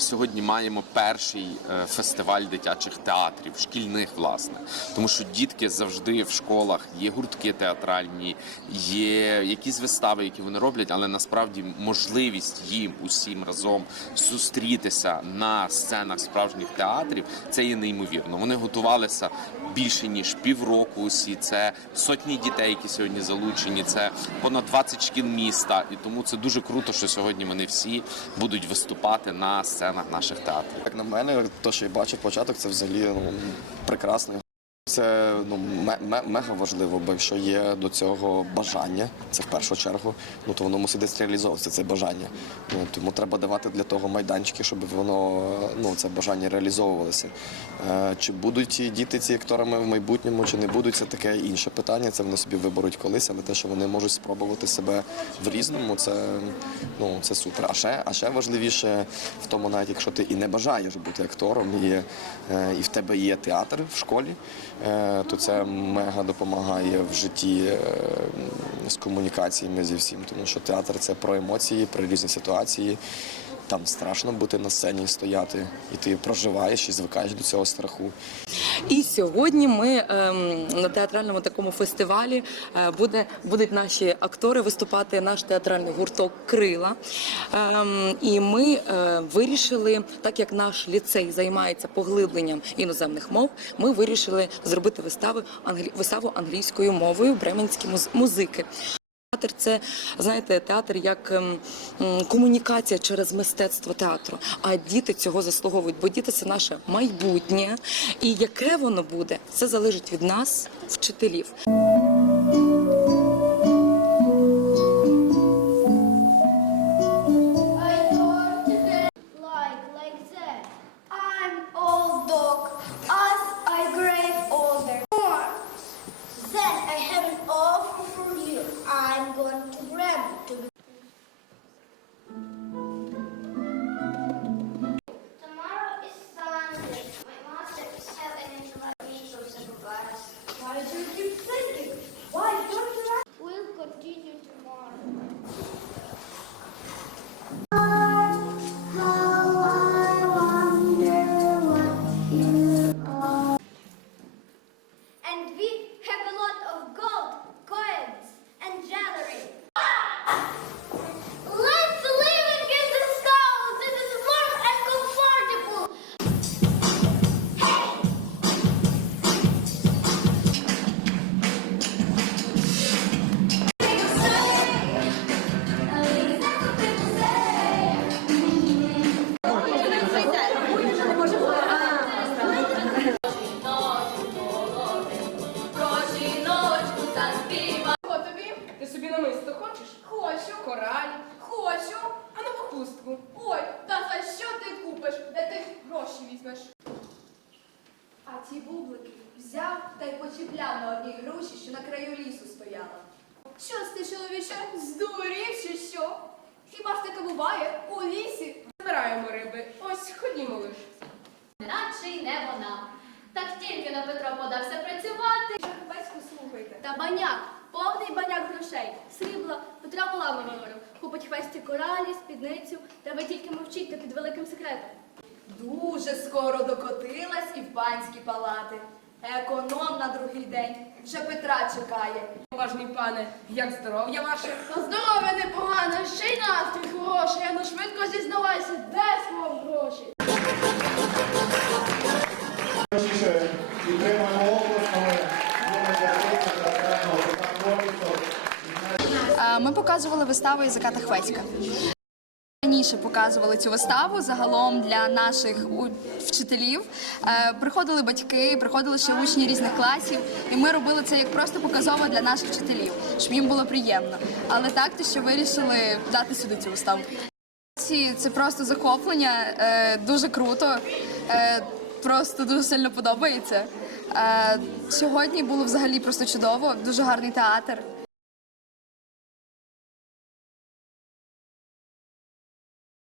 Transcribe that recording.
Сьогодні маємо перший е, фестиваль дитячих театрів, шкільних, власне, тому що дітки завжди в школах є гуртки театральні, є якісь вистави, які вони роблять, але насправді можливість їм усім разом зустрітися на сценах справжніх театрів це є неймовірно. Вони готувалися більше ніж півроку. Усі це сотні дітей, які сьогодні залучені. Це понад 20 шкіл міста, і тому це дуже круто, що сьогодні вони всі будуть виступати на сценах наших театрів. Як на мене, то, що я бачив початок, це взагалі ну, прекрасно. Це ну, ме- ме- мега важливо, бо якщо є до цього бажання, це в першу чергу, ну то воно мусить десь реалізовуватися, це бажання. Ну, тому треба давати для того майданчики, щоб воно ну, це бажання реалізовувалося. Е, чи будуть діти ці акторами в майбутньому, чи не будуть, це таке інше питання. Це вони собі виберуть колись, але те, що вони можуть спробувати себе в різному, це, ну, це супер. А ще, а ще важливіше в тому, навіть якщо ти і не бажаєш бути актором, і, е, і в тебе є театр в школі, е, то це мега допомагає в житті е, з комунікаціями зі всім. Тому що театр це про емоції, про різні ситуації. Там страшно бути на сцені стояти, і ти проживаєш і звикаєш до цього страху. І сьогодні ми ем, на театральному такому фестивалі е, буде, будуть наші актори виступати наш театральний гурток Крила. Ем, і ми е, вирішили, так як наш ліцей займається поглибленням іноземних мов, ми вирішили зробити вистави виставу англійською мовою бременські муз- музики. Театр це знаєте, театр як ем, комунікація через мистецтво театру. А діти цього заслуговують, бо діти це наше майбутнє. І яке воно буде, це залежить від нас, вчителів. Візьмеш? А ті бублики взяв та й почіпляв на одній груші, що на краю лісу стояла. Що ж ти, чоловіче, здурів чи що? Хіба ж таке буває у лісі? Збираємо риби. Ось ходімо лиш. Наче й не вона. Так тільки на Петро подався працювати. Батьку, слухайте. Та баняк, повний баняк грошей, срібла, Петро Волами говорив. Купить хвесті коралі, спідницю, та ви тільки мовчіть та під великим секретом. Дуже скоро докотилась і в панські палати. Економ на другий день вже Петра чекає. Поважний пане, як здоров'я ваше? Та здоров'я непогано, ще й настрій хороший. Я ну швидко зізнавайся, де сховав гроші? Оплесками. Е, Ми показували виставу язика та Хвеська. Раніше показували цю виставу загалом для наших вчителів. Е, Приходили батьки, приходили ще учні різних класів, і ми робили це як просто показово для наших вчителів, щоб їм було приємно. Але так, то що вирішили дати сюди цю виставу. Це просто захоплення, е, дуже круто, е, просто дуже сильно подобається. Сьогодні було взагалі просто чудово, дуже гарний театр.